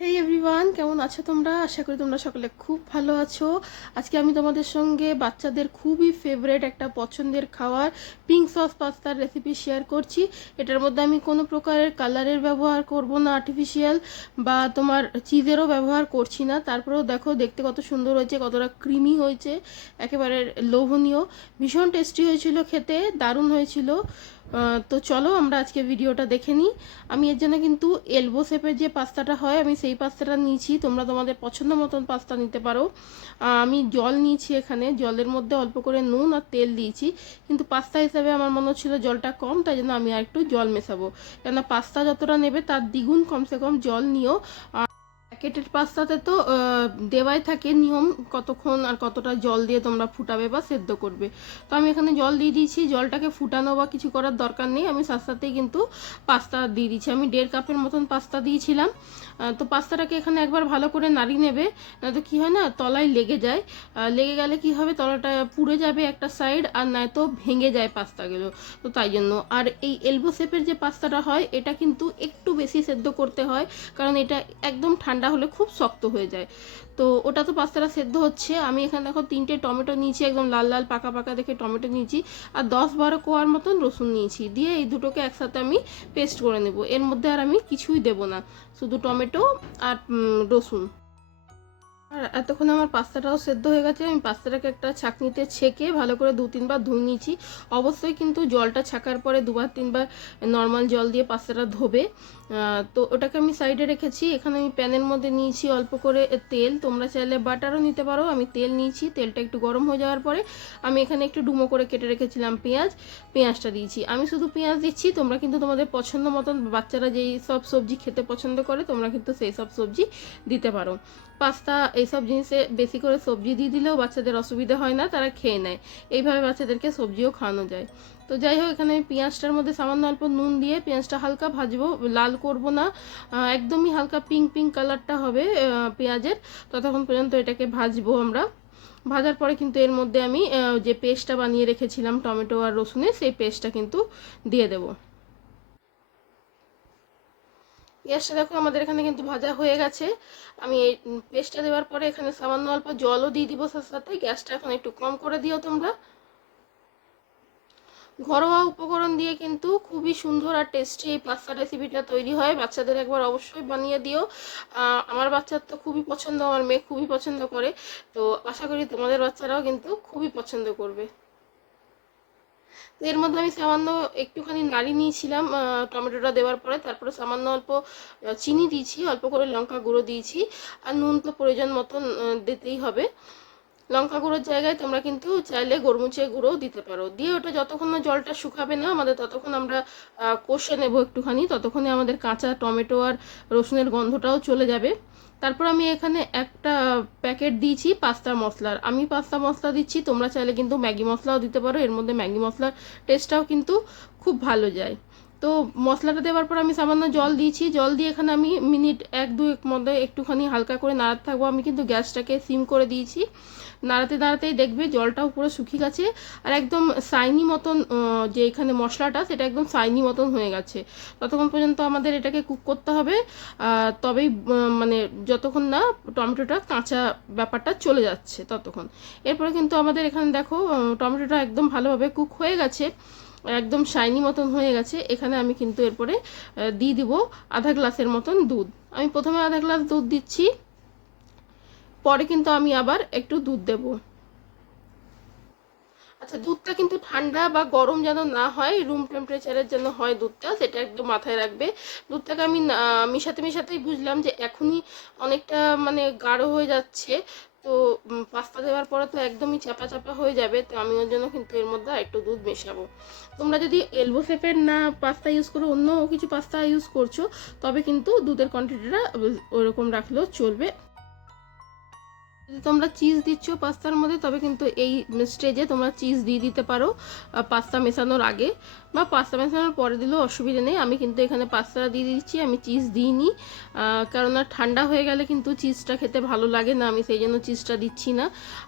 হেই everyone কেমন আছো তোমরা? আশা করি তোমরা সকলে খুব ভালো আছো। আজকে আমি তোমাদের সঙ্গে বাচ্চাদের খুবই ফেভারেট একটা পছন্দের খাওয়ার পিঙ্ক সস পাস্তার রেসিপি শেয়ার করছি। এটার মধ্যে আমি কোনো প্রকারের কালারের ব্যবহার করব না আর্টিফিশিয়াল বা তোমার চিজেরও ব্যবহার করছি না। তারপরেও দেখো, দেখতে কত সুন্দর হয়েছে, কতটা ক্রিমি হয়েছে, একেবারে লোভনীয়। ভীষণ টেস্টি হয়েছিল খেতে, দারুণ হয়েছিল। তো চলো আমরা আজকে ভিডিওটা দেখে নিই। আমি এর জন্য কিন্তু এলবো শেপের যে পাস্তাটা হয়, আমি সেই পাস্তাটা নিয়েছি। তোমরা তোমাদের পছন্দ মতন পাস্তা নিতে পারো। আমি জল নিয়েছি এখানে। জলের মধ্যে অল্প করে নুন আর তেল দিয়েছি। কিন্তু পাস্তা হিসাবে আমার মনে হচ্ছিল জলটা কম, তাই জন্য আমি আর একটু জল মেশাবো। কেননা পাস্তা যতটা নেবে তার দ্বিগুণ কমসে কম জল নিও। প্যাকেটের পাস্তাতে তো দেওয়াই থাকে নিয়ম, কতক্ষণ আর কতটা জল দিয়ে তোমরা ফুটাবে বা সেদ্ধ করবে। তো আমি এখানে জল দিয়ে দিয়েছি, জলটাকে ফুটানো বা কিছু করার দরকার নেই। আমি সাথে সাথেই কিন্তু পাস্তা দিয়ে দিয়েছি। আমি দেড় কাপের মতন পাস্তা দিয়েছিলাম। তো পাস্তাটাকে এখানে একবার ভালো করে নাড়িয়ে নেবে। নয়তো কী হয় না, তলায় লেগে যায়। লেগে গেলে কি হবে, তলাটা পুড়ে যাবে একটা সাইড আর নয়তো ভেঙে যায় পাস্তাগুলো। তো তাই জন্য। আর এই এলবো শেপের যে পাস্তাটা হয়, এটা কিন্তু একটু বেশি সেদ্ধ করতে হয়। কারণ এটা একদম ঠান্ডা হলে খুব শক্ত হয়ে যায়। তো ওটা তো পাস্তাটা সেদ্ধ হচ্ছে। আমি এখানে দেখো তিনটে টমেটো নিয়েছি, একদম লাল লাল পাকা পাকা দেখে টমেটো নিয়েছি আর দশ বারো কোয়ার মতন রসুন নিয়েছি। দিয়ে এই দুটোকে একসাথে আমি পেস্ট করে নেব। এর মধ্যে আর আমি কিছুই দেব না, শুধু টমেটো আর রসুন। আর এতক্ষণ আমার পাস্তাটাও সেদ্ধ হয়ে গেছে, আমি পাস্তাটাকে একটা ছাঁকনিতে ছেঁকে ভালো করে দু তিনবার ধুয়ে নিয়েছি। অবশ্যই কিন্তু জলটা ছাকার পরে দুবার তিনবার নর্মাল জল দিয়ে পাস্তাটা ধোবে। তো ওটাকে আমি সাইডে রেখেছি, এখানে আমি প্যানের মধ্যে নিয়েছি অল্প করে তেল। তোমরা চাইলে বাটারও নিতে পারো, আমি তেল নিয়েছি, তেলটা একটু গরম হয়ে যাওয়ার পরে আমি এখানে একটু ডুমো করে কেটে রেখেছিলাম পেঁয়াজ, পেঁয়াজটা দিয়েছি। আমি শুধু পেঁয়াজ দিচ্ছি, তোমরা কিন্তু তোমাদের পছন্দ মতন বাচ্চারা যেই সব সবজি খেতে পছন্দ করে, তোমরা কিন্তু সেই সব সবজি দিতে পারো। পাস্তা এইসব জিনিসে বেশি করে সবজি দিয়ে দিলেও বাচ্চাদের অসুবিধা হয় না, তারা খেয়ে নেয়। এইভাবে বাচ্চাদেরকে সবজিও খাওয়ানো যায়। তো যাই হোক, এখানে আমি পেঁয়াজটার মধ্যে সামান্য অল্প নুন দিয়ে পেঁয়াজটা হালকা ভাজবো, লাল করব না। একদমই হালকা পিঙ্ক পিঙ্ক কালারটা হবে পেঁয়াজের। ততক্ষণ পর্যন্ত এটাকে ভাজবো আমরা। ভাজার পরে কিন্তু এর মধ্যে আমি যে পেস্টটা বানিয়ে রেখেছিলাম টমেটো আর রসুনের, সেই পেস্টটা কিন্তু দিয়ে দেবো। পেঁয়াজটা দেখো আমাদের এখানে কিন্তু ভাজা হয়ে গেছে। আমি এই পেস্টটা দেওয়ার পরে এখানে সামান্য অল্প জলও দিয়ে দিব সাথে সাথে। গ্যাসটা এখন একটু কম করে দিও তোমরা। ঘরোয়া উপকরণ দিয়ে কিন্তু খুবই সুন্দর আর টেস্টি এই পাস্তা রেসিপিটা তৈরি হয়। বাচ্চাদের একবার অবশ্যই বানিয়ে দিও। আমার বাচ্চার তো খুবই পছন্দ, আমার মেয়ে খুবই পছন্দ করে। তো আশা করি তোমাদের বাচ্চারাও কিন্তু খুবই পছন্দ করবে। এর মধ্যে আমি সামান্য একটুখানি নাড়ি নিয়েছিলাম টমেটোটা দেওয়ার পরে। তারপরে সামান্য অল্প চিনি দিয়েছি, অল্প করে লঙ্কা গুঁড়ো দিয়েছি। আর নুন তো প্রয়োজন মতন দিতেই হবে। লঙ্কা গুঁড়োর জায়গায় তোমরা কিন্তু চাইলে গোলমরিচের গুঁড়োও দিতে পারো। দিয়ে ওটা যতক্ষণ না জলটা শুকাবে না, আমাদের ততক্ষণ আমরা কষে নেব একটুখানি, ততক্ষণে আমাদের কাঁচা টমেটো আর রসুনের গন্ধটাও চলে যাবে। তারপর আমি এখানে একটা প্যাকেট দিয়েছি পাস্তা মশলার। আমি পাস্তা মশলা দিচ্ছি, তোমরা চাইলে কিন্তু ম্যাগি মশলাও দিতে পারো। এর মধ্যে ম্যাগি মশলার টেস্টটাও কিন্তু খুব ভালো যায়। তো মশলাটা দেওয়ার পর আমি সামান্য জল দিয়েছি। জল দিয়ে এখানে আমি মিনিট এক, দুয়েক মধ্যে একটুখানি হালকা করে নাড়াতে থাকব। আমি কিন্তু গ্যাসটাকে সিম করে দিয়েছি। নাড়াতে, নাড়াতেই দেখবে জলটাও পুরো শুকিয়ে গেছে। আর একদম সাইনি মতন যে এখানে মশলাটা, সেটা একদম সাইনি মতন হয়ে গেছে। ততক্ষণ পর্যন্ত আমাদের এটাকে কুক করতে হবে। তবেই মানে যতক্ষণ না টমেটোটা কাঁচা ব্যাপারটা চলে যাচ্ছে ততক্ষণ। এরপরে কিন্তু আমাদের এখানে দেখো টমেটোটা একদম ভালোভাবে কুক হয়ে গেছে। একদম শাইনি মতন হয়ে গেছে। এখানে আমি কিন্তু এরপরে দিয়ে দিব আধা গ্লাসের মতন দুধ। আমি প্রথমে আধা গ্লাস দুধ দিচ্ছি, পরে কিন্তু আমি আবার একটু দুধ দেব। আচ্ছা দুধটা কিন্তু ঠান্ডা বা গরম যেন না হয় রুম টেম্পারেচারের জন্য হয় দুধটা, সেটা একদম মাথায় রাখবে। দুধটাকে আমি মিশাতে মিশাতেই বুঝলাম যে এখনই অনেকটা মানে গাঢ় হয়ে যাচ্ছে। তো পাস্তা দেওয়ার পরে তো একদমই চাপা চাপা হয়ে যাবে, তো আমি ওর জন্য কিন্তু এর মধ্যে একটু দুধ মেশাবো। তোমরা যদি এলবো শেপের না পাস্তা ইউজ করো, অন্য কিছু পাস্তা ইউজ করছ, তবে কিন্তু দুধের কোয়ান্টিটিটা ওরকম রাখলেও চলবে। যদি তোমরা চিজ দিচ্ছ পাস্তার মধ্যে, তবে কিন্তু এই স্টেজে তোমরা চিজ দিয়ে দিতে পারো পাস্তা মেশানোর আগে বা পাস্তা মেশানোর পরে দিলেও অসুবিধা নেই। আমি কিন্তু এখানে পাস্তাটা দিয়ে দিচ্ছি, আমি চিজ দিইনি। কেননা ঠান্ডা হয়ে গেলে কিন্তু চিজটা খেতে ভালো লাগে না, আমি সেই জন্য চিজটা দিচ্ছি না।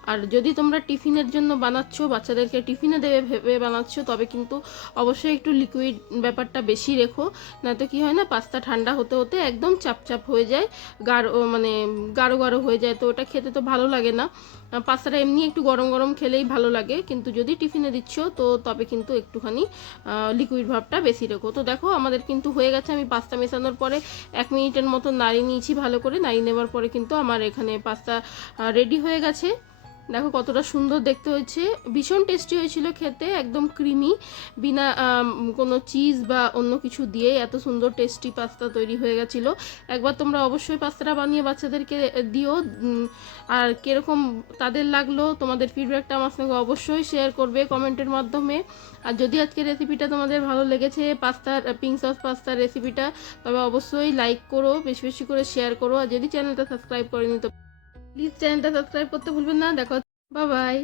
আর যদি তোমরা টিফিনের জন্য বানাচ্ছ, বাচ্চাদেরকে টিফিনে দেবে, ভেবে বানাচ্ছ, তবে কিন্তু অবশ্যই একটু লিকুইড ব্যাপারটা বেশি রেখো। নয়তো কী হয় না, পাস্তা ঠান্ডা হতে হতে একদম চাপচাপ হয়ে যায়, গাঢ় মানে গাঢ় গাঢ় হয়ে যায়। তো ওটা খেতে তো ভালো লাগে না। পাস্তাটা এমনি একটু গরম গরম খেলেই ভালো লাগে, কিন্তু যদি টিফিনে দিচ্ছ, তো তবে কিন্তু একটুখানি লিকুইড ভাবটা বেশি রেখো। তো দেখো, আমাদের কিন্তু হয়ে গেছে, আমি পাস্তা মেশানোর পরে এক মিনিটের মতো নাড়িয়ে নিয়েছি ভালো করে। নাড়িয়ে নেওয়ার পরে কিন্তু আমার এখানে পাস্তা রেডি হয়ে গেছে। দেখো কতটা সুন্দর দেখতে হয়েছে। ভীষণ টেস্টি হয়েছিল খেতে, একদম ক্রিমি বিনা কোনো চিজ বা অন্য কিছু দিয়ে এত সুন্দর টেস্টি পাস্তা তৈরি হয়ে গেছিল। একবার তোমরা অবশ্যই পাস্তাটা বানিয়ে বাচ্চাদেরকে দিও আর কীরকম তাদের লাগল, তোমাদের ফিডব্যাকটা আমার সঙ্গে অবশ্যই শেয়ার করবে কমেন্টের মাধ্যমে। আর যদি আজকে রেসিপিটা তোমাদের ভালো লেগেছে পাস্তার পিঙ্ক সস পাস্তার রেসিপিটা তবে অবশ্যই লাইক করো, বেশি বেশি করে শেয়ার করো। আর যদি চ্যানেলটা সাবস্ক্রাইব করে তো প্লিজ চ্যানেলটা সাবস্ক্রাইব করতে ভুলবেন না। দেখো বাবাই বাই